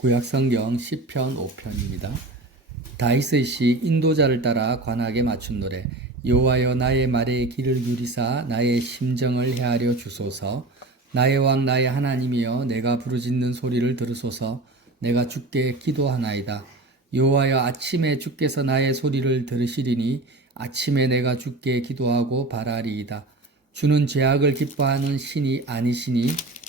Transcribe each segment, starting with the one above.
구약성경 시편 5편입니다. 다윗의 시 인도자를 따라 관악에 맞춘 노래. 여호와여 나의 말에 귀를 기울이사 나의 심정을 헤아려 주소서. 나의 왕 나의 하나님이여 내가 부르짖는 소리를 들으소서. 내가 주께 기도하나이다. 여호와여 아침에 주께서 나의 소리를 들으시리니 아침에 내가 주께 기도하고 바라리이다. 주는 죄악을 기뻐하는 신이 아니시니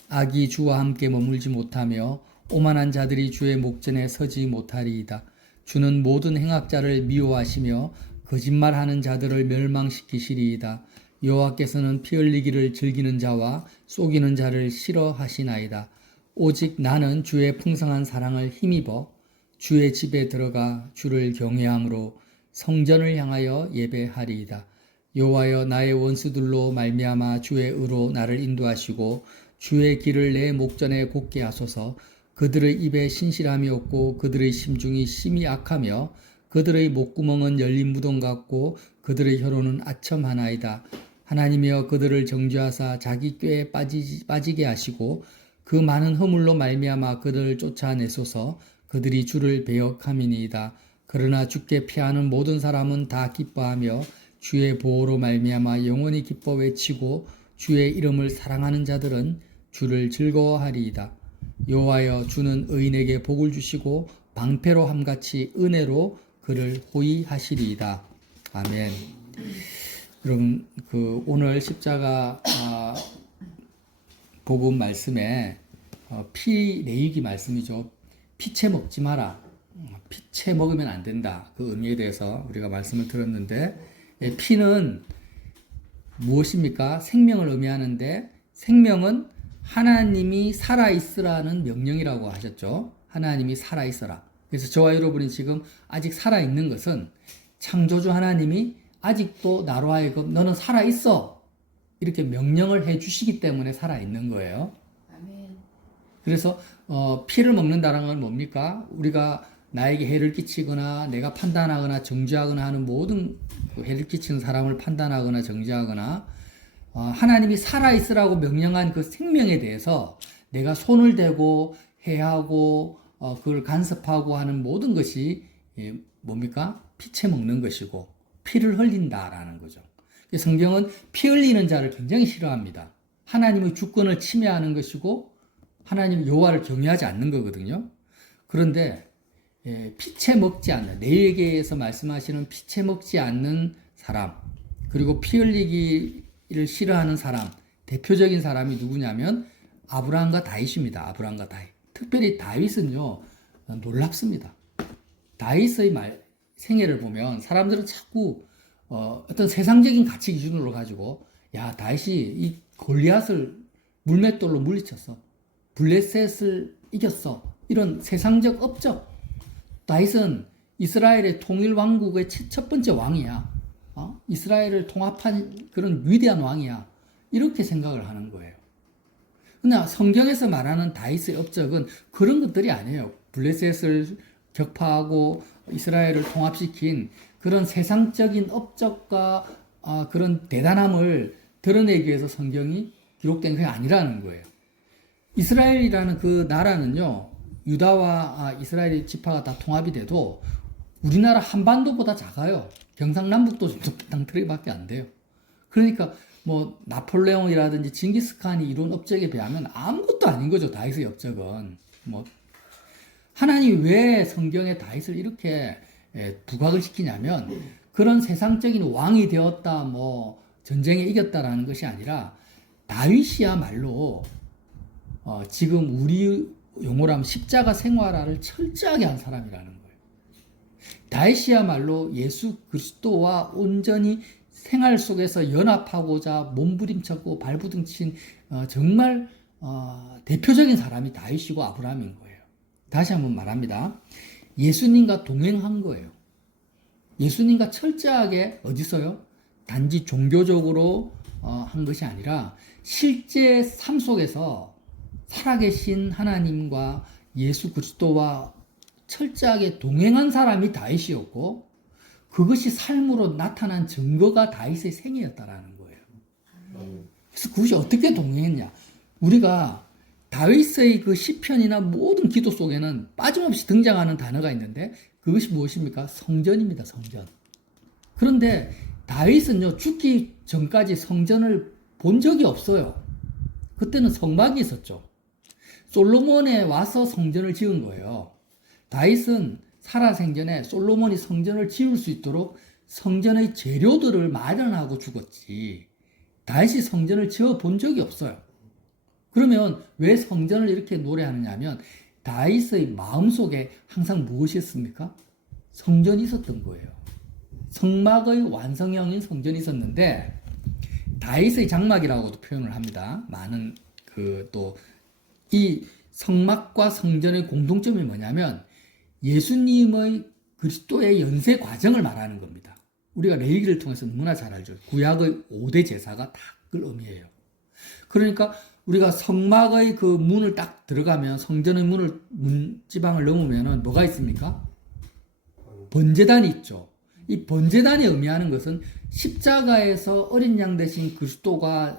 악이 주와 함께 머물지 못하며 오만한 자들이 주의 목전에 서지 못하리이다. 주는 모든 행악자를 미워하시며 거짓말하는 자들을 멸망시키시리이다. 여호와께서는 피 흘리기를 즐기는 자와 속이는 자를 싫어하시나이다. 오직 나는 주의 풍성한 사랑을 힘입어 주의 집에 들어가 주를 경외함으로 성전을 향하여 예배하리이다. 여호와여 나의 원수들로 말미암아 주의 의로 나를 인도하시고 주의 길을 내 목전에 곱게 하소서. 그들의 입에 신실함이 없고 그들의 심중이 심히 악하며 그들의 목구멍은 열린 무덤 같고 그들의 혀로는 아첨 하나이다. 하나님이여 그들을 정죄하사 자기 꾀에 빠지게 하시고 그 많은 허물로 말미암아 그들을 쫓아내소서. 그들이 주를 배역함이니이다. 그러나 주께 피하는 모든 사람은 다 기뻐하며 주의 보호로 말미암아 영원히 기뻐 외치고 주의 이름을 사랑하는 자들은 주를 즐거워하리이다. 여호와여 주는 의인에게 복을 주시고 방패로 함같이 은혜로 그를 호위하시리이다. 아멘. 여러분 오늘 십자가 복음 말씀에 피 내이기 말씀이죠. 피채 먹지 마라. 피채 먹으면 안 된다. 그 의미에 대해서 우리가 말씀을 들었는데 피는 무엇입니까? 생명을 의미하는데 생명은 하나님이 살아있으라는 명령이라고 하셨죠. 하나님이 살아있어라. 그래서 저와 여러분이 지금 아직 살아있는 것은 창조주 하나님이 아직도 나로 하여금 너는 살아있어 이렇게 명령을 해주시기 때문에 살아있는 거예요. 아멘. 그래서 피를 먹는다는 건 뭡니까? 우리가 나에게 해를 끼치거나 내가 판단하거나 정죄하거나 하는 모든 해를 끼치는 사람을 판단하거나 정죄하거나 하나님이 살아있으라고 명령한 그 생명에 대해서 내가 손을 대고 해하고 그걸 간섭하고 하는 모든 것이 뭡니까? 피채 먹는 것이고 피를 흘린다라는 거죠. 성경은 피 흘리는 자를 굉장히 싫어합니다. 하나님의 주권을 침해하는 것이고 하나님 여호와를 경외하지 않는 거거든요. 그런데 피채 먹지 않는 레위기에서 말씀하시는 피채 먹지 않는 사람 그리고 피 흘리기를 싫어하는 사람 대표적인 사람이 누구냐면 아브라함과 다윗입니다. 아브라함과 다윗. 특별히 다윗은요 놀랍습니다. 다윗의 생애를 보면 사람들은 자꾸 어떤 세상적인 가치 기준으로 가지고 야 다윗이 이 골리앗을 물맷돌로 물리쳤어. 블레셋을 이겼어. 이런 세상적 업적. 다윗은 이스라엘의 통일 왕국의 첫 번째 왕이야. 이스라엘을 통합한 그런 위대한 왕이야. 이렇게 생각을 하는 거예요. 그러나 성경에서 말하는 다윗의 업적은 그런 것들이 아니에요. 블레셋을 격파하고 이스라엘을 통합시킨 그런 세상적인 업적과 그런 대단함을 드러내기 위해서 성경이 기록된 게 아니라는 거예요. 이스라엘이라는 그 나라는요. 유다와 이스라엘의 지파가 다 통합이 돼도 우리나라 한반도보다 작아요. 경상남북도 정도 땅덩어리밖에 안 돼요. 그러니까 뭐 나폴레옹이라든지 징기스칸이 이룬 업적에 비하면 아무것도 아닌 거죠. 다윗의 업적은. 뭐 하나님이 왜 성경에 다윗을 이렇게 부각을 시키냐면 그런 세상적인 왕이 되었다, 뭐 전쟁에 이겼다라는 것이 아니라 다윗이야말로 지금 우리 용어로 하면 십자가 생활화를 철저하게 한 사람이라는 거예요. 다윗이야말로 예수 그리스도와 온전히 생활 속에서 연합하고자 몸부림쳤고 발부둥친 정말 대표적인 사람이 다윗이고 아브라함인 거예요. 다시 한번 말합니다. 예수님과 동행한 거예요. 예수님과 철저하게 어디서요? 단지 종교적으로 한 것이 아니라 실제 삶 속에서 살아계신 하나님과 예수 그리스도와 철저하게 동행한 사람이 다윗이었고 그것이 삶으로 나타난 증거가 다윗의 생애였다라는 거예요. 그래서 그것이 어떻게 동행했냐? 우리가 다윗의 그 시편이나 모든 기도 속에는 빠짐없이 등장하는 단어가 있는데 그것이 무엇입니까? 성전입니다. 성전. 그런데 다윗은요, 죽기 전까지 성전을 본 적이 없어요. 그때는 성막이 있었죠. 솔로몬에 와서 성전을 지은 거예요. 다윗은 살아생전에 솔로몬이 성전을 지을 수 있도록 성전의 재료들을 마련하고 죽었지. 다윗이 성전을 지어 본 적이 없어요. 그러면 왜 성전을 이렇게 노래하느냐 하면 다윗의 마음속에 항상 무엇이 있습니까? 성전이 있었던 거예요. 성막의 완성형인 성전이 있었는데 다윗의 장막이라고도 표현을 합니다. 많은 또 이 성막과 성전의 공통점이 뭐냐면 예수님의 그리스도의 연세 과정을 말하는 겁니다. 우리가 레위기를 통해서 너무나 잘 알죠. 구약의 5대 제사가 다 그걸 의미해요. 그러니까 우리가 성막의 그 문을 딱 들어가면 성전의 문지방을 넘으면 뭐가 있습니까? 번제단이 있죠. 이 번제단이 의미하는 것은 십자가에서 어린 양 대신 그리스도와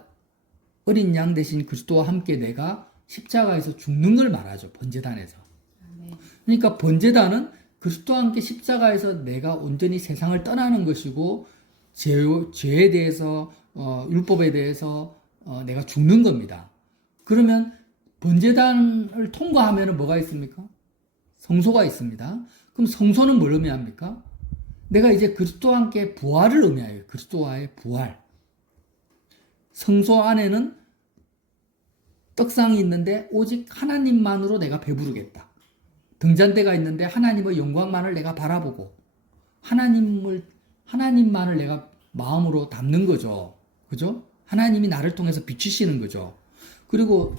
함께 내가 십자가에서 죽는 걸 말하죠. 번제단에서. 그러니까 번제단은 그리스도와 함께 십자가에서 내가 온전히 세상을 떠나는 것이고 죄에 대해서 율법에 대해서 내가 죽는 겁니다. 그러면 번제단을 통과하면 뭐가 있습니까? 성소가 있습니다. 그럼 성소는 뭘 의미합니까? 내가 이제 그리스도와 함께 부활을 의미해요. 그리스도와의 부활. 성소 안에는 떡상이 있는데 오직 하나님만으로 내가 배부르겠다. 등잔대가 있는데 하나님의 영광만을 내가 바라보고 하나님만을 내가 마음으로 담는 거죠. 그죠? 하나님이 나를 통해서 비추시는 거죠. 그리고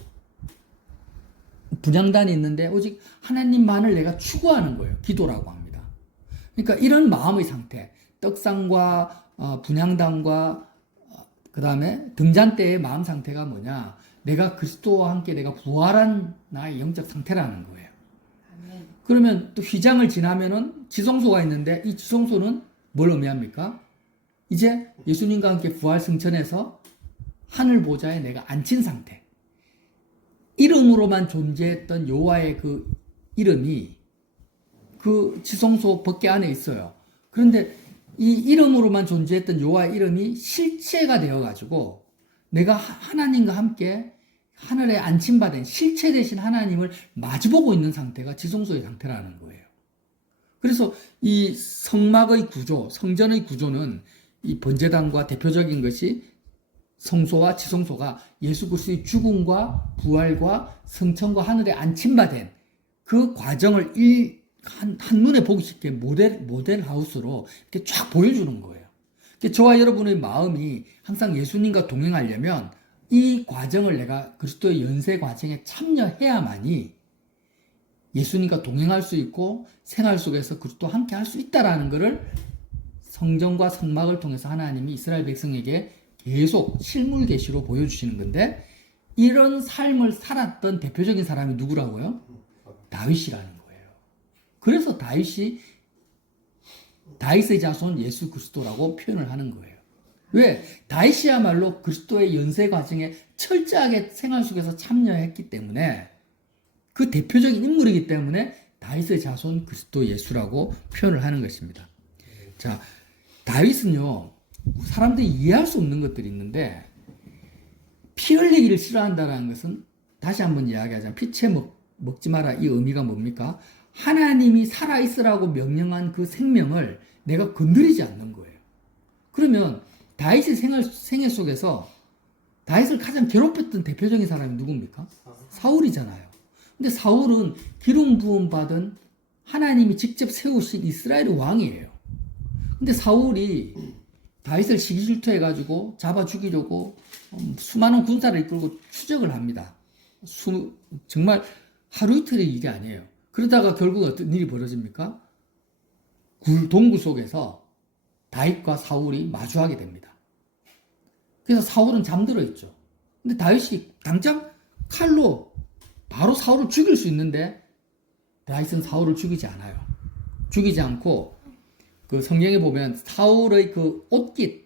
분향단이 있는데 오직 하나님만을 내가 추구하는 거예요. 기도라고 합니다. 그러니까 이런 마음의 상태, 떡상과 분향단과 그 다음에 등잔대의 마음 상태가 뭐냐? 내가 그리스도와 함께 내가 부활한 나의 영적 상태라는 거예요. 아멘. 그러면 또 휘장을 지나면은 지성소가 있는데 이 지성소는 뭘 의미합니까? 이제 예수님과 함께 부활 승천해서 하늘 보좌에 내가 앉힌 상태. 이름으로만 존재했던 여호와의 그 이름이 그 지성소 밖에 안에 있어요. 그런데 이 이름으로만 존재했던 여호와의 이름이 실체가 되어가지고 내가 하나님과 함께 하늘에 안침받은 실체 되신 하나님을 마주보고 있는 상태가 지성소의 상태라는 거예요. 그래서 이 성막의 구조, 성전의 구조는 이 번제단과 대표적인 것이 성소와 지성소가 예수 그리스도의 죽음과 부활과 성천과 하늘에 안침받은 그 과정을 한눈에 보기 쉽게 모델 하우스로 이렇게 쫙 보여주는 거예요. 저와 여러분의 마음이 항상 예수님과 동행하려면 이 과정을 내가 그리스도의 연세 과정에 참여해야만이 예수님과 동행할 수 있고 생활 속에서 그리스도와 함께 할 수 있다라는 것을 성전과 성막을 통해서 하나님이 이스라엘 백성에게 계속 실물 계시로 보여주시는 건데 이런 삶을 살았던 대표적인 사람이 누구라고요? 다윗이라는 거예요. 그래서 다윗의 자손 예수 그리스도라고 표현을 하는 거예요. 왜? 다윗이야말로 그리스도의 연세 과정에 철저하게 생활 속에서 참여했기 때문에 그 대표적인 인물이기 때문에 다윗의 자손 그리스도 예수라고 표현을 하는 것입니다. 자, 다윗은요, 사람들이 이해할 수 없는 것들이 있는데 피 흘리기를 싫어한다는 것은 다시 한번 이야기하자면 피채 먹지 마라 이 의미가 뭡니까? 하나님이 살아있으라고 명령한 그 생명을 내가 건드리지 않는 거예요. 그러면 다윗의 생애 속에서 다윗을 가장 괴롭혔던 대표적인 사람이 누굽니까? 사울이잖아요. 근데 사울은 기름 부음 받은 하나님이 직접 세우신 이스라엘의 왕이에요. 근데 사울이 다윗을 시기 질투해가지고 잡아 죽이려고 수많은 군사를 이끌고 추적을 합니다. 정말 하루 이틀의 일이 아니에요. 그러다가 결국 어떤 일이 벌어집니까? 동굴 속에서 다윗과 사울이 마주하게 됩니다. 그래서 사울은 잠들어 있죠. 근데 다윗이 당장 칼로 바로 사울을 죽일 수 있는데 다윗은 사울을 죽이지 않아요. 죽이지 않고 그 성경에 보면 사울의 그 옷깃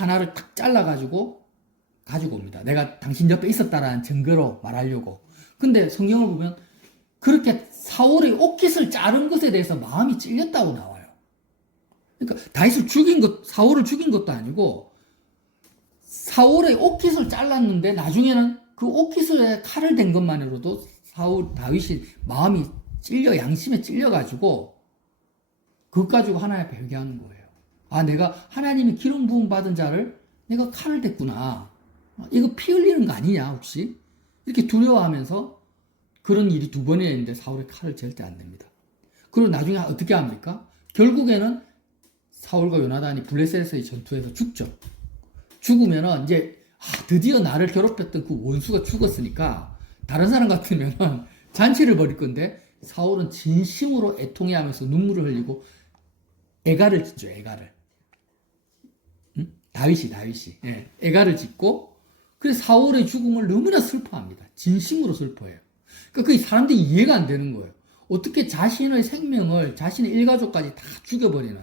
하나를 탁 잘라가지고 가지고 옵니다. 내가 당신 옆에 있었다라는 증거로 말하려고. 근데 성경을 보면 그렇게 사울의 옷깃을 자른 것에 대해서 마음이 찔렸다고 나와요. 그러니까 다윗을 죽인 것, 사울을 죽인 것도 아니고 사울의 옷깃을 잘랐는데 나중에는 그 옷깃에 칼을 댄 것만으로도 다윗이 마음이 찔려, 양심에 찔려가지고 그것 가지고 하나님 앞에 회개하는 거예요. 아, 내가 하나님이 기름 부음 받은 자를 내가 칼을 댔구나. 이거 피 흘리는 거 아니냐, 혹시? 이렇게 두려워하면서 그런 일이 두 번이나 있는데 사울의 칼을 절대 안 냅니다. 그리고 나중에 어떻게 합니까? 결국에는 사울과 요나단이 블레셋에서의 전투에서 죽죠. 죽으면은 이제 드디어 나를 괴롭혔던 그 원수가 죽었으니까 다른 사람 같으면은 잔치를 벌일 건데 사울은 진심으로 애통해하면서 눈물을 흘리고 애가를 짓죠. 애가를. 응? 다윗이 예, 애가를 짓고 그래서 사울의 죽음을 너무나 슬퍼합니다. 진심으로 슬퍼해요. 그러니까 그 사람들이 이해가 안 되는 거예요. 어떻게 자신의 생명을 자신의 일가족까지 다 죽여버리는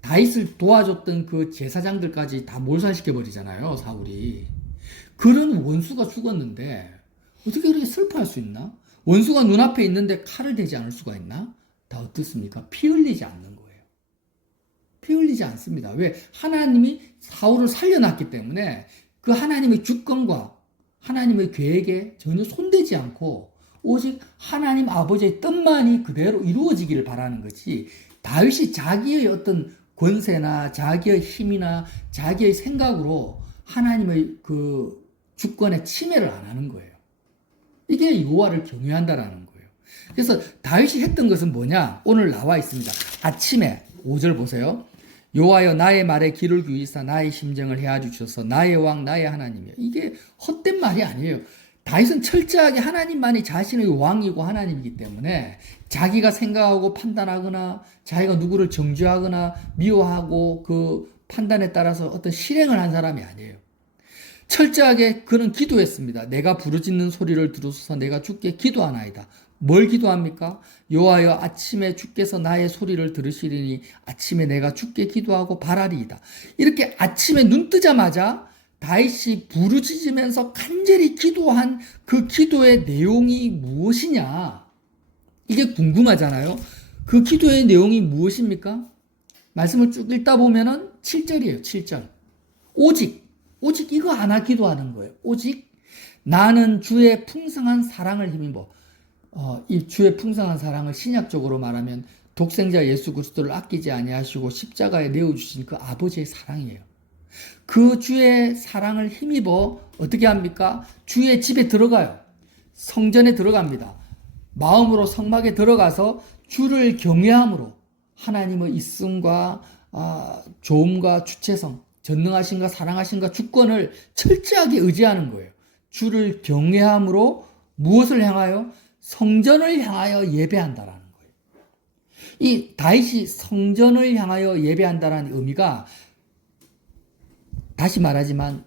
다윗을 도와줬던 그 제사장들까지 다 몰살시켜버리잖아요. 사울이. 그런 원수가 죽었는데 어떻게 그렇게 슬퍼할 수 있나? 원수가 눈앞에 있는데 칼을 대지 않을 수가 있나? 다 어떻습니까? 피 흘리지 않는 거예요. 피 흘리지 않습니다. 왜? 하나님이 사울을 살려놨기 때문에 그 하나님의 주권과 하나님의 계획에 전혀 손대지 않고 오직 하나님 아버지의 뜻만이 그대로 이루어지기를 바라는 것이 다윗이 자기의 어떤 권세나 자기의 힘이나 자기의 생각으로 하나님의 그 주권에 침해를 안 하는 거예요. 이게 여호와를 경외한다라는 거예요. 그래서 다윗이 했던 것은 뭐냐? 오늘 나와 있습니다. 아침에 5절 보세요. 여호와여 나의 말에 귀를 기울이사 나의 심정을 헤아려 주셔서 나의 왕 나의 하나님이여. 이게 헛된 말이 아니에요. 다윗은 철저하게 하나님만이 자신의 왕이고 하나님이기 때문에 자기가 생각하고 판단하거나 자기가 누구를 정죄하거나 미워하고 그 판단에 따라서 어떤 실행을 한 사람이 아니에요. 철저하게 그는 기도했습니다. 내가 부르짖는 소리를 들으소서 내가 주께 기도하나이다. 뭘 기도합니까? 여호와여 아침에 주께서 나의 소리를 들으시리니 아침에 내가 주께 기도하고 바라리이다. 이렇게 아침에 눈 뜨자마자 다윗이 부르짖으면서 간절히 기도한 그 기도의 내용이 무엇이냐? 이게 궁금하잖아요. 그 기도의 내용이 무엇입니까? 말씀을 쭉 읽다 보면은 7절이에요. 7절. 오직 이거 하나 기도하는 거예요. 오직 나는 주의 풍성한 사랑을 힘입어. 이 주의 풍성한 사랑을 신약적으로 말하면 독생자 예수 그리스도를 아끼지 아니하시고 십자가에 내어주신 그 아버지의 사랑이에요. 그 주의 사랑을 힘입어 어떻게 합니까? 주의 집에 들어가요. 성전에 들어갑니다. 마음으로 성막에 들어가서 주를 경외함으로 하나님의 있음과 좋음과 주체성, 전능하신가 사랑하신가 주권을 철저하게 의지하는 거예요. 주를 경외함으로 무엇을 향하여? 성전을 향하여 예배한다라는 거예요. 이 다윗이 성전을 향하여 예배한다라는 의미가 다시 말하지만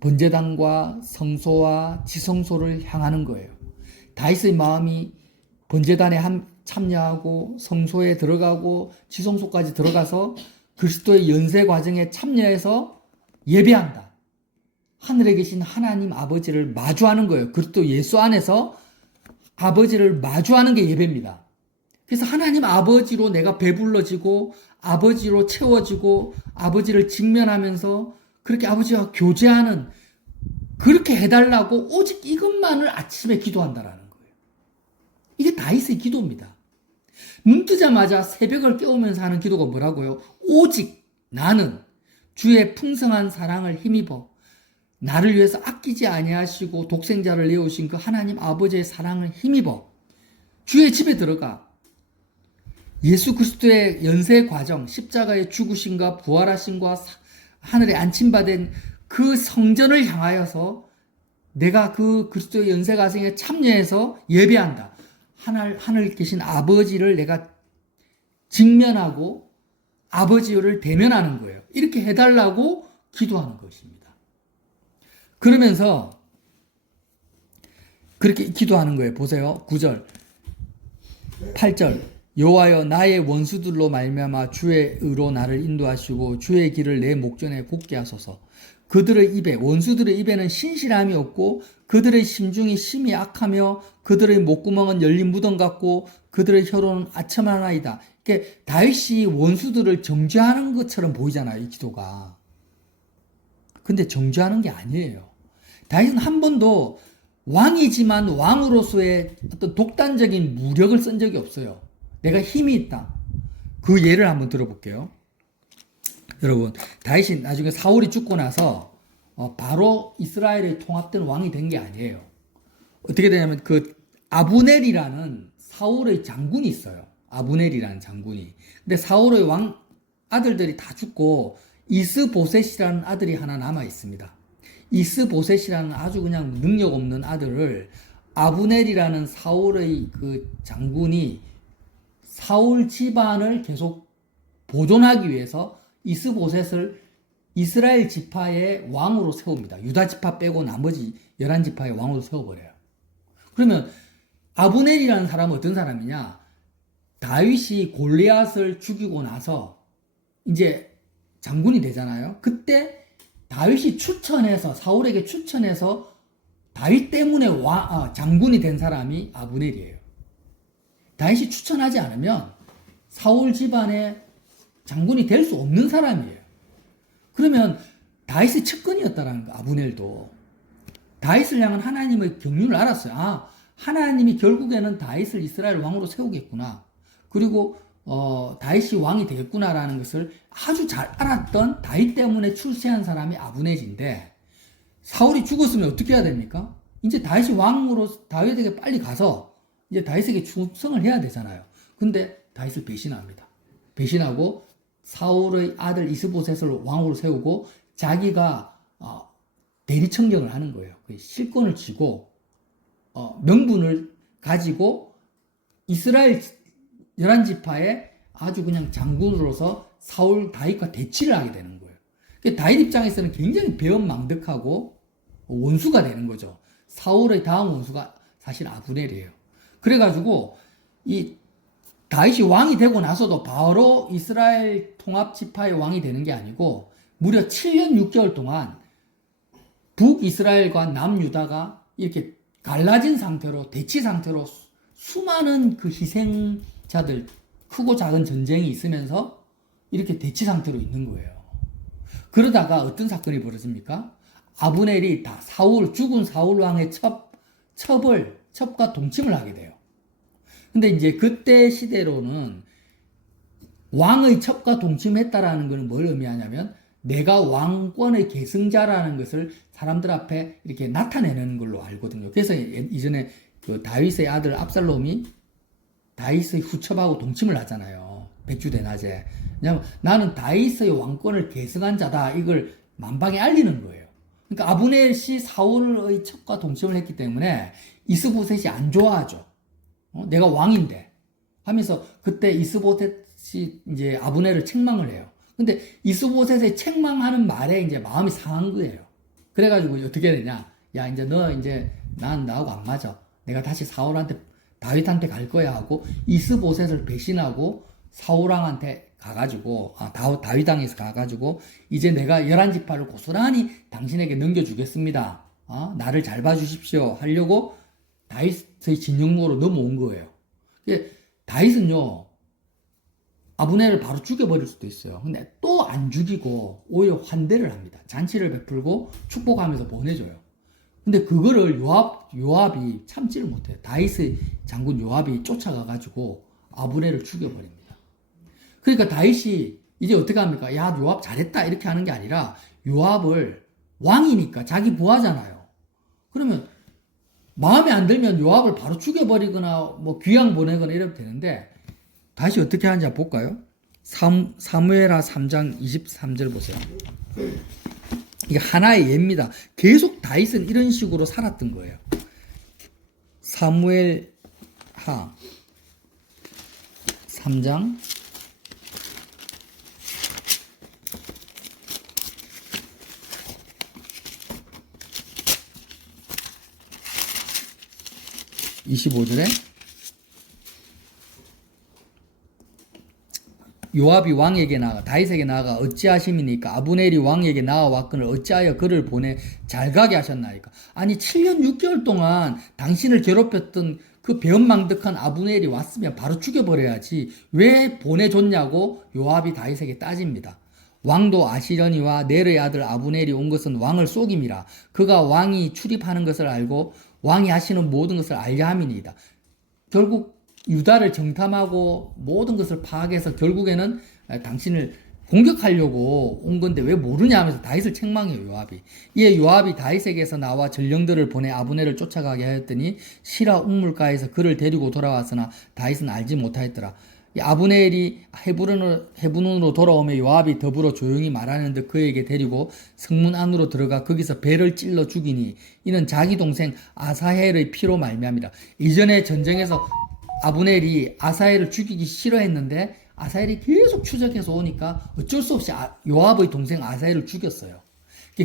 번제단과 성소와 지성소를 향하는 거예요. 다윗의 마음이 번제단에 참여하고 성소에 들어가고 지성소까지 들어가서 그리스도의 연세 과정에 참여해서 예배한다. 하늘에 계신 하나님 아버지를 마주하는 거예요. 그리스도 예수 안에서 아버지를 마주하는 게 예배입니다. 그래서 하나님 아버지로 내가 배불러지고 아버지로 채워지고 아버지를 직면하면서 그렇게 아버지와 교제하는 그렇게 해달라고 오직 이것만을 아침에 기도한다라는 거예요. 이게 다윗의 기도입니다. 눈 뜨자마자 새벽을 깨우면서 하는 기도가 뭐라고요? 오직 나는 주의 풍성한 사랑을 힘입어 나를 위해서 아끼지 아니하시고 독생자를 내어오신 그 하나님 아버지의 사랑을 힘입어 주의 집에 들어가 예수 그리스도의 연세 과정, 십자가의 죽으심과 부활하심과 하늘에 안침받은 그 성전을 향하여서 내가 그 그리스도의 연세 과정에 참여해서 예배한다. 하늘 계신 아버지를 내가 직면하고 아버지를 대면하는 거예요. 이렇게 해달라고 기도하는 것입니다. 그러면서 그렇게 기도하는 거예요. 보세요. 9절, 8절. 여호와여 나의 원수들로 말미암아 주의 의로 나를 인도하시고 주의 길을 내 목전에 곱게 하소서. 그들의 입에 원수들의 입에는 신실함이 없고 그들의 심중이 심히 악하며 그들의 목구멍은 열린 무덤 같고 그들의 혀로는 아첨하나이다. 그러니까 다윗이 원수들을 정죄하는 것처럼 보이잖아요, 이 기도가. 근데 정죄하는 게 아니에요. 다윗은 한 번도 왕이지만 왕으로서의 어떤 독단적인 무력을 쓴 적이 없어요. 내가 힘이 있다. 그 예를 한번 들어볼게요. 여러분, 다윗이 나중에 사울이 죽고 나서 바로 이스라엘의 통합된 왕이 된 게 아니에요. 어떻게 되냐면 그 아브넬이라는 사울의 장군이 있어요. 아브넬이라는 장군이. 근데 사울의 왕 아들들이 다 죽고 이스보셋이라는 아들이 하나 남아 있습니다. 이스보셋이라는 아주 그냥 능력 없는 아들을 아브넬이라는 사울의 그 장군이 사울 집안을 계속 보존하기 위해서 이스보셋을 이스라엘 지파의 왕으로 세웁니다. 유다 지파 빼고 나머지 11지파의 왕으로 세워버려요. 그러면 아브넬이라는 사람은 어떤 사람이냐? 다윗이 골리앗을 죽이고 나서 이제 장군이 되잖아요. 그때 다윗이 추천해서 사울에게 추천해서 다윗 때문에 장군이 된 사람이 아브넬이에요. 다윗이 추천하지 않으면 사울 집안의 장군이 될 수 없는 사람이에요. 그러면 다윗의 측근이었다라는 거, 아브넬도. 다윗을 향한 하나님의 경륜을 알았어요. 하나님이 결국에는 다윗을 이스라엘 왕으로 세우겠구나. 그리고 다윗이 왕이 되겠구나라는 것을 아주 잘 알았던 다윗 때문에 출세한 사람이 아브넬인데 사울이 죽었으면 어떻게 해야 됩니까? 이제 다윗이 왕으로 다윗에게 빨리 가서 이제 다윗에게 충성을 해야 되잖아요. 근데 다윗을 배신합니다. 배신하고 사울의 아들 이스보셋을 왕으로 세우고 자기가 대리청정을 하는 거예요. 실권을 쥐고 명분을 가지고 이스라엘 11지파의 아주 그냥 장군으로서 사울 다윗과 대치를 하게 되는 거예요. 다윗 입장에서는 굉장히 배은망덕하고 원수가 되는 거죠. 사울의 다음 원수가 사실 아브넬이에요. 그래가지고 이 다윗이 왕이 되고 나서도 바로 이스라엘 통합지파의 왕이 되는 게 아니고 무려 7년 6개월 동안 북이스라엘과 남유다가 이렇게 갈라진 상태로 대치 상태로 수많은 그 희생자들 크고 작은 전쟁이 있으면서 이렇게 대치 상태로 있는 거예요. 그러다가 어떤 사건이 벌어집니까? 아브넬이 다 죽은 사울 왕의 첩과 동침을 하게 돼요. 근데 이제 그때 시대로는 왕의 첩과 동침했다라는 것은 뭘 의미하냐면 내가 왕권의 계승자라는 것을 사람들 앞에 이렇게 나타내는 걸로 알거든요. 그래서 이전에 그 다윗의 아들 압살롬이 다윗의 후첩하고 동침을 하잖아요. 백주대낮에. 왜냐하면 나는 다윗의 왕권을 계승한 자다. 이걸 만방에 알리는 거예요. 그러니까 아브넬이 사울의 첩과 동침을 했기 때문에 이스보셋이 안 좋아하죠. 내가 왕인데 하면서 그때 이스보셋이 이제 아브넬을 책망을 해요. 근데 이스보셋의 책망하는 말에 이제 마음이 상한 거예요. 그래가지고 어떻게 되냐? 야, 이제 너 이제 난 나하고 안 맞아. 내가 다시 다윗한테 갈 거야 하고 이스보셋을 배신하고 사울왕한테 가가지고 다윗왕에서 가가지고 이제 내가 11지파를 고스란히 당신에게 넘겨주겠습니다. 나를 잘 봐주십시오 하려고 다윗의 진영으로 넘어온 거예요. 다윗은요 아브넬을 바로 죽여버릴 수도 있어요. 근데 또 안 죽이고 오히려 환대를 합니다. 잔치를 베풀고 축복하면서 보내줘요. 근데 그거를 요압이 참지를 못해요. 다윗의 장군 요압이 쫓아가가지고 아브넬을 죽여버립니다. 그러니까 다윗이 이제 어떻게 합니까? 야, 요압 잘했다 이렇게 하는 게 아니라 요압을 왕이니까 자기 부하잖아요. 그러면 마음에 안 들면 요압을 바로 죽여버리거나 뭐 귀양 보내거나 이러면 되는데 다시 어떻게 하는지 한번 볼까요? 사무엘하 3장 23절 보세요. 이게 하나의 예입니다. 계속 다윗은 이런 식으로 살았던 거예요. 사무엘하 3장 25절에 요압이 왕에게 나아가 다윗에게 나아가 어찌하심이니까 아브넬이 왕에게 나아왔거늘 어찌하여 그를 보내 잘 가게 하셨나이까. 아니 7년 6개월 동안 당신을 괴롭혔던 그 배은망덕한 아브넬이 왔으면 바로 죽여버려야지 왜 보내줬냐고 요압이 다윗에게 따집니다. 왕도 아시려니와 넬의 아들 아브넬이 온 것은 왕을 속임이라. 그가 왕이 출입하는 것을 알고 왕이 하시는 모든 것을 알려 함이니이다. 결국 유다를 정탐하고 모든 것을 파악해서 결국에는 당신을 공격하려고 온 건데 왜 모르냐 하면서 다윗을 책망해요, 요압이. 이에 요압이 다윗에게서 나와 전령들을 보내 아브넬을 쫓아가게 하였더니 시라 옥물가에서 그를 데리고 돌아왔으나 다윗은 알지 못하였더라. 아브넬이 헤브론으로 돌아오며 요압이 더불어 조용히 말하는 듯 그에게 데리고 성문 안으로 들어가 거기서 배를 찔러 죽이니 이는 자기 동생 아사헬의 피로 말미암이라. 이전에 전쟁에서 아브넬이 아사헬을 죽이기 싫어했는데 아사헬이 계속 추적해서 오니까 어쩔 수 없이 요압의 동생 아사헬을 죽였어요.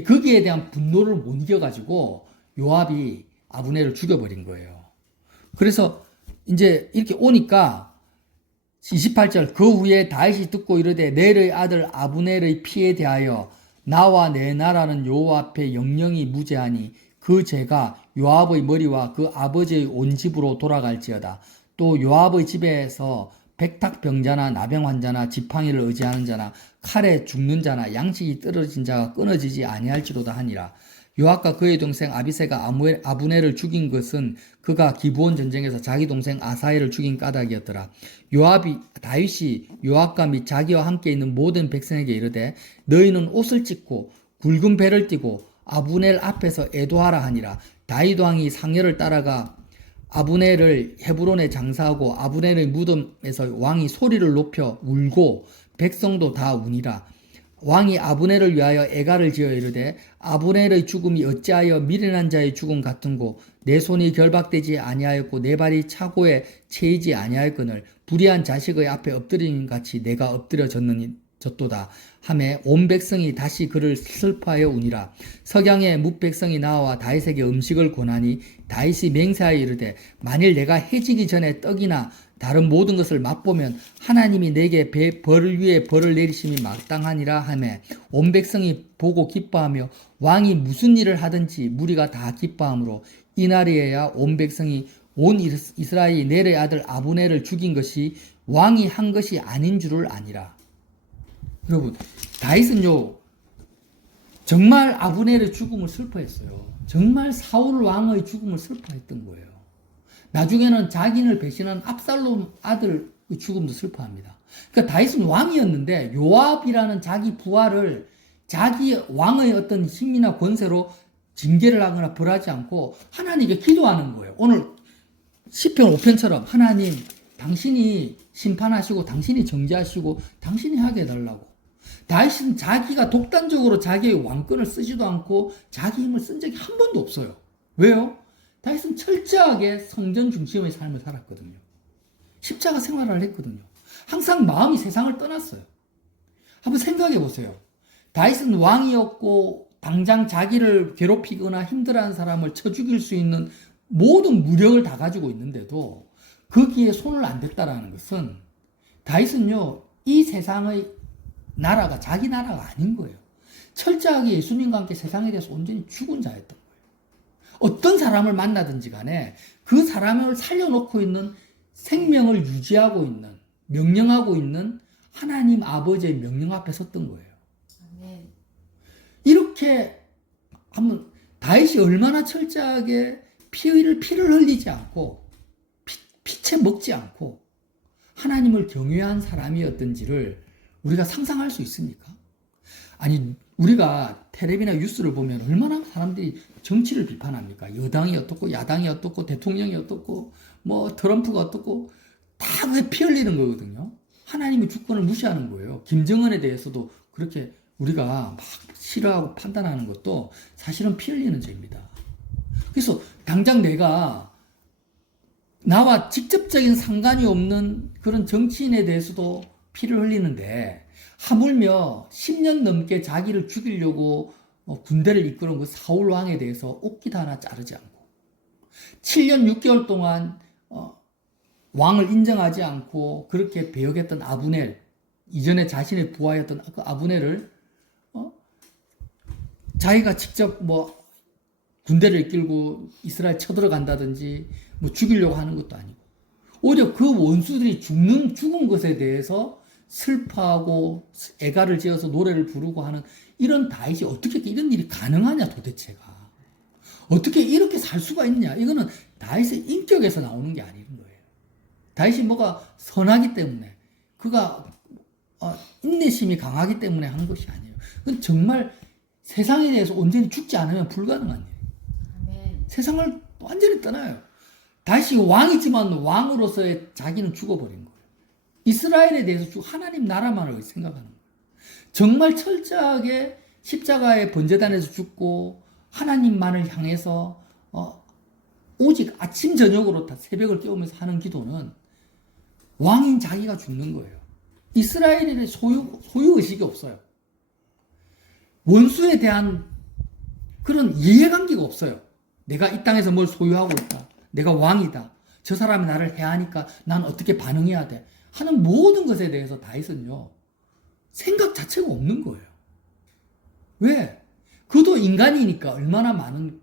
거기에 대한 분노를 못 이겨가지고 요압이 아브넬을 죽여버린 거예요. 그래서 이제 이렇게 오니까 28절 그 후에 다윗이 듣고 이르되 넬의 아들 아브넬의 피에 대하여 나와 내 나라는 여호와 앞에 영영이 무죄하니 그 죄가 요압의 머리와 그 아버지의 온 집으로 돌아갈지어다. 또 요압의 집에서 백탁병자나 나병 환자나 지팡이를 의지하는 자나 칼에 죽는 자나 양식이 떨어진 자가 끊어지지 아니할지로다 하니라. 요압과 그의 동생 아비새가 아브넬을 죽인 것은 그가 기브온 전쟁에서 자기 동생 아사헬을 죽인 까닭이었더라. 다윗이 요압과 및 자기와 함께 있는 모든 백성에게 이르되 너희는 옷을 찢고 굵은 배를 띠고 아브넬 앞에서 애도하라 하니라. 다윗 왕이 상여를 따라가 아브넬을 헤브론에 장사하고 아브넬의 무덤에서 왕이 소리를 높여 울고 백성도 다 우니라. 왕이 아브넬을 위하여 애가를 지어 이르되 아브넬의 죽음이 어찌하여 미련한 자의 죽음 같은고 내 손이 결박되지 아니하였고 내 발이 차고에 채이지 아니하였거늘 불의한 자식의 앞에 엎드리는 같이 내가 엎드려졌도다 하매 온 백성이 다시 그를 슬퍼하여 우니라. 석양에 뭇백성이 나와 다윗에게 음식을 권하니 다윗이 맹세하여 이르되 만일 내가 해지기 전에 떡이나 다른 모든 것을 맛보면 하나님이 내게 벌을 위해 벌을 내리심이 마땅하니라 하매 온 백성이 보고 기뻐하며 왕이 무슨 일을 하든지 무리가 다 기뻐하므로 이날이에야 온 백성이 온 이스라엘이 넬의 아들 아브넬을 죽인 것이 왕이 한 것이 아닌 줄을 아니라. 여러분 다윗은요 정말 아브넬의 죽음을 슬퍼했어요. 정말 사울 왕의 죽음을 슬퍼했던 거예요. 나중에는 자기를 배신한 압살롬 아들의 죽음도 슬퍼합니다. 그러니까 다윗은 왕이었는데 요압이라는 자기 부하를 자기 왕의 어떤 힘이나 권세로 징계를 하거나 벌하지 않고 하나님께 기도하는 거예요. 오늘 시편 5편처럼 하나님 당신이 심판하시고 당신이 정죄하시고 당신이 하게 해달라고. 다윗은 자기가 독단적으로 자기의 왕권을 쓰지도 않고 자기 힘을 쓴 적이 한 번도 없어요. 왜요? 다윗은 철저하게 성전 중심의 삶을 살았거든요. 십자가 생활을 했거든요. 항상 마음이 세상을 떠났어요. 한번 생각해 보세요. 다윗은 왕이었고 당장 자기를 괴롭히거나 힘들어하는 사람을 쳐 죽일 수 있는 모든 무력을 다 가지고 있는데도 거기에 손을 안 댔다라는 것은 다윗은요 이 세상의 나라가 자기 나라가 아닌 거예요. 철저하게 예수님과 함께 세상에 대해서 온전히 죽은 자였던 거예요. 어떤 사람을 만나든지 간에 그 사람을 살려놓고 있는 생명을 유지하고 있는 명령하고 있는 하나님 아버지의 명령 앞에 섰던 거예요. 아멘. 이렇게 한번 다윗이 얼마나 철저하게 피를 흘리지 않고 피채 먹지 않고 하나님을 경외한 사람이었던지를 우리가 상상할 수 있습니까? 아니 우리가 텔레비나 뉴스를 보면 얼마나 사람들이 정치를 비판합니까? 여당이 어떻고 야당이 어떻고 대통령이 어떻고 뭐 트럼프가 어떻고 다 그게 피 흘리는 거거든요. 하나님의 주권을 무시하는 거예요. 김정은에 대해서도 그렇게 우리가 막 싫어하고 판단하는 것도 사실은 피 흘리는 죄입니다. 그래서 당장 내가 나와 직접적인 상관이 없는 그런 정치인에 대해서도 피를 흘리는데 하물며 10년 넘게 자기를 죽이려고 군대를 이끄는 그 사울 왕에 대해서 옷깃 하나 자르지 않고 7년 6개월 동안 왕을 인정하지 않고 그렇게 배역했던 아브넬 이전에 자신의 부하였던 그 아브넬을 자기가 직접 뭐 군대를 이끌고 이스라엘 쳐들어간다든지 뭐 죽이려고 하는 것도 아니고 오히려 그 원수들이 죽은 것에 대해서 슬퍼하고 애가를 지어서 노래를 부르고 하는 이런 다윗이 어떻게 이런 일이 가능하냐 도대체가. 어떻게 이렇게 살 수가 있냐. 이거는 다윗의 인격에서 나오는 게 아닌 거예요. 다윗이 뭐가 선하기 때문에 그가 인내심이 강하기 때문에 하는 것이 아니에요. 그건 정말 세상에 대해서 온전히 죽지 않으면 불가능한 일이에요. 아멘. 세상을 완전히 떠나요. 다윗이 왕이지만 왕으로서의 자기는 죽어버린 거예요. 이스라엘에 대해서 하나님 나라만을 생각하는 거예요. 정말 철저하게 십자가의 번제단에서 죽고 하나님만을 향해서 오직 아침 저녁으로 다 새벽을 깨우면서 하는 기도는 왕인 자기가 죽는 거예요. 이스라엘에는 소유의식이 없어요. 원수에 대한 그런 이해관계가 없어요. 내가 이 땅에서 뭘 소유하고 있다. 내가 왕이다. 저 사람이 나를 해하니까 난 어떻게 반응해야 돼. 하는 모든 것에 대해서 다윗은요. 생각 자체가 없는 거예요. 왜? 그도 인간이니까 얼마나 많은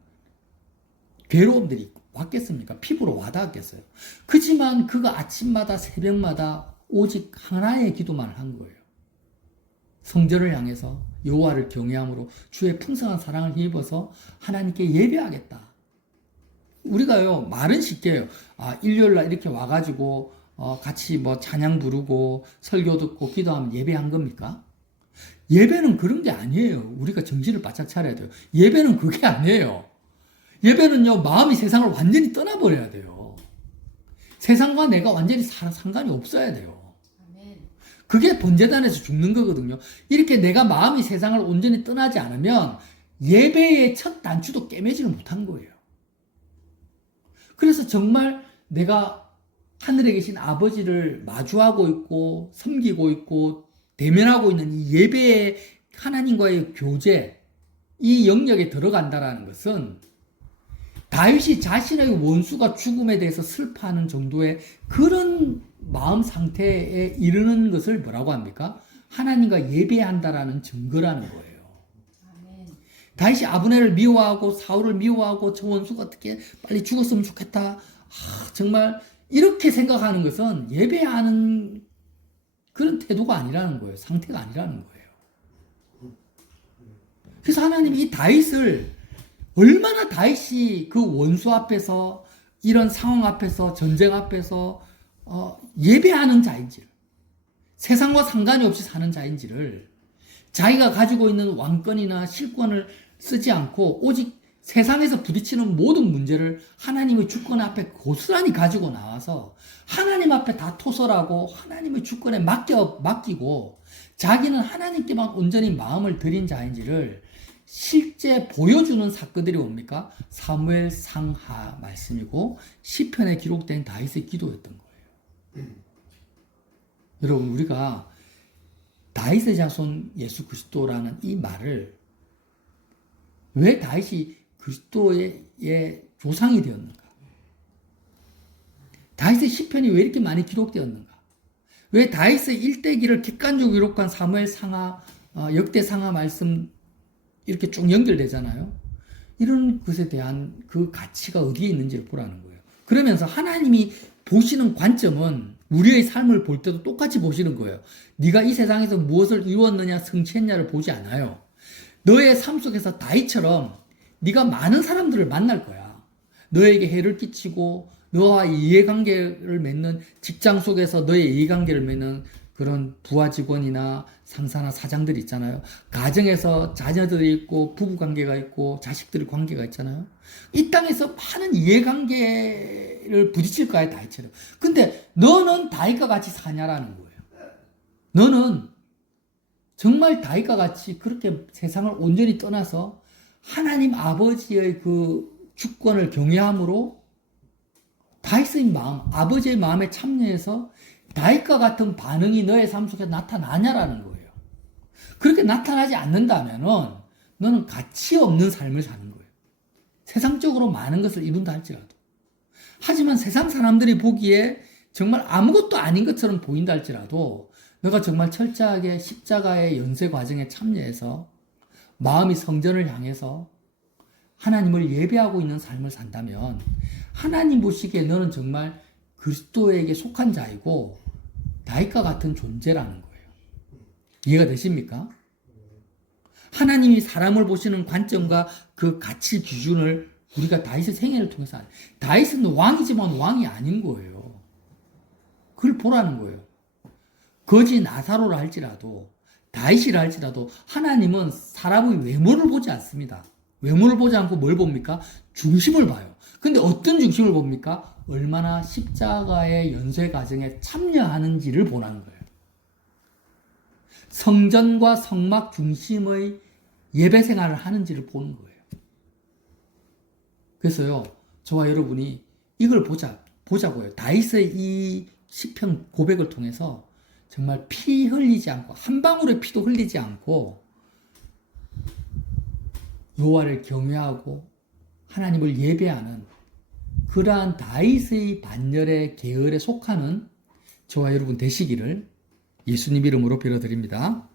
괴로움들이 왔겠습니까? 피부로 와닿았겠어요. 그지만 그가 아침마다 새벽마다 오직 하나의 기도만 한 거예요. 성전을 향해서 여호와를 경외함으로 주의 풍성한 사랑을 힘입어서 하나님께 예배하겠다. 우리가요 말은 쉽게 해요. 일요일날 이렇게 와가지고 같이 뭐 찬양 부르고 설교 듣고 기도하면 예배한 겁니까? 예배는 그런 게 아니에요. 우리가 정신을 바짝 차려야 돼요. 예배는 그게 아니에요. 예배는요 마음이 세상을 완전히 떠나버려야 돼요. 세상과 내가 완전히 상관이 없어야 돼요. 그게 번제단에서 죽는 거거든요. 이렇게 내가 마음이 세상을 온전히 떠나지 않으면 예배의 첫 단추도 깨매지를 못한 거예요. 그래서 정말 내가 하늘에 계신 아버지를 마주하고 있고 섬기고 있고 대면하고 있는 이 예배의 하나님과의 교제, 이 영역에 들어간다라는 것은 다윗이 자신의 원수가 죽음에 대해서 슬퍼하는 정도의 그런 마음 상태에 이르는 것을 뭐라고 합니까? 하나님과 예배한다라는 증거라는 거예요. 아멘. 다윗이 아브넬을 미워하고 사울을 미워하고 저 원수가 어떻게 빨리 죽었으면 좋겠다. 정말 이렇게 생각하는 것은 예배하는 그런 태도가 아니라는 거예요. 상태가 아니라는 거예요. 그래서 하나님이 이 다윗을 얼마나 다윗이 그 원수 앞에서 이런 상황 앞에서 전쟁 앞에서 예배하는 자인지를 세상과 상관이 없이 사는 자인지를 자기가 가지고 있는 왕권이나 실권을 쓰지 않고 오직 세상에서 부딪히는 모든 문제를 하나님의 주권 앞에 고스란히 가지고 나와서 하나님 앞에 다 토설하고 하나님의 주권에 맡기고 자기는 하나님께만 온전히 마음을 들인 자인지를 실제 보여주는 사건들이 뭡니까? 사무엘 상하 말씀이고 시편에 기록된 다윗의 기도였던 거예요. 여러분 우리가 다윗의 자손 예수 그리스도라는 이 말을 왜 다윗이 그리스도의 조상이 되었는가? 다윗의 시편이 왜 이렇게 많이 기록되었는가? 왜 다윗의 일대기를 객관적으로 기록한 사무엘 상하 역대 상하 말씀 이렇게 쭉 연결되잖아요. 이런 것에 대한 그 가치가 어디에 있는지를 보라는 거예요. 그러면서 하나님이 보시는 관점은 우리의 삶을 볼 때도 똑같이 보시는 거예요. 네가 이 세상에서 무엇을 이루었느냐 성취했냐를 보지 않아요. 너의 삶 속에서 다윗처럼 네가 많은 사람들을 만날 거야. 너에게 해를 끼치고 너와 이해관계를 맺는 직장 속에서 너의 이해관계를 맺는 그런 부하 직원이나 상사나 사장들이 있잖아요. 가정에서 자녀들이 있고 부부관계가 있고 자식들의 관계가 있잖아요. 이 땅에서 많은 이해관계를 부딪힐 거야 다윗처럼. 근데 너는 다윗과 같이 사냐라는 거예요. 너는 정말 다윗과 같이 그렇게 세상을 온전히 떠나서 하나님 아버지의 그 주권을 경외함으로 다윗의 마음, 아버지의 마음에 참여해서 다윗과 같은 반응이 너의 삶 속에 나타나냐라는 거예요. 그렇게 나타나지 않는다면은 너는 가치 없는 삶을 사는 거예요. 세상적으로 많은 것을 이룬다 할지라도. 하지만 세상 사람들이 보기에 정말 아무것도 아닌 것처럼 보인다 할지라도 내가 정말 철저하게 십자가의 연쇄 과정에 참여해서 마음이 성전을 향해서 하나님을 예배하고 있는 삶을 산다면 하나님 보시기에 너는 정말 그리스도에게 속한 자이고 다윗과 같은 존재라는 거예요. 이해가 되십니까? 하나님이 사람을 보시는 관점과 그 가치 기준을 우리가 다윗의 생애를 통해서 다윗은 왕이지만 왕이 아닌 거예요. 그걸 보라는 거예요. 거지 나사로라 할지라도 다윗이라 할지라도 하나님은 사람의 외모를 보지 않습니다. 외모를 보지 않고 뭘 봅니까? 중심을 봐요. 근데 어떤 중심을 봅니까? 얼마나 십자가의 연쇄 과정에 참여하는지를 보는 거예요. 성전과 성막 중심의 예배 생활을 하는지를 보는 거예요. 그래서요, 저와 여러분이 이걸 보자고요. 다윗의 이 시편 고백을 통해서 정말 피 흘리지 않고, 한 방울의 피도 흘리지 않고, 여호와를 경외하고, 하나님을 예배하는 그러한 다윗의 반열의 계열에 속하는 저와 여러분 되시기를 예수님 이름으로 빌어드립니다.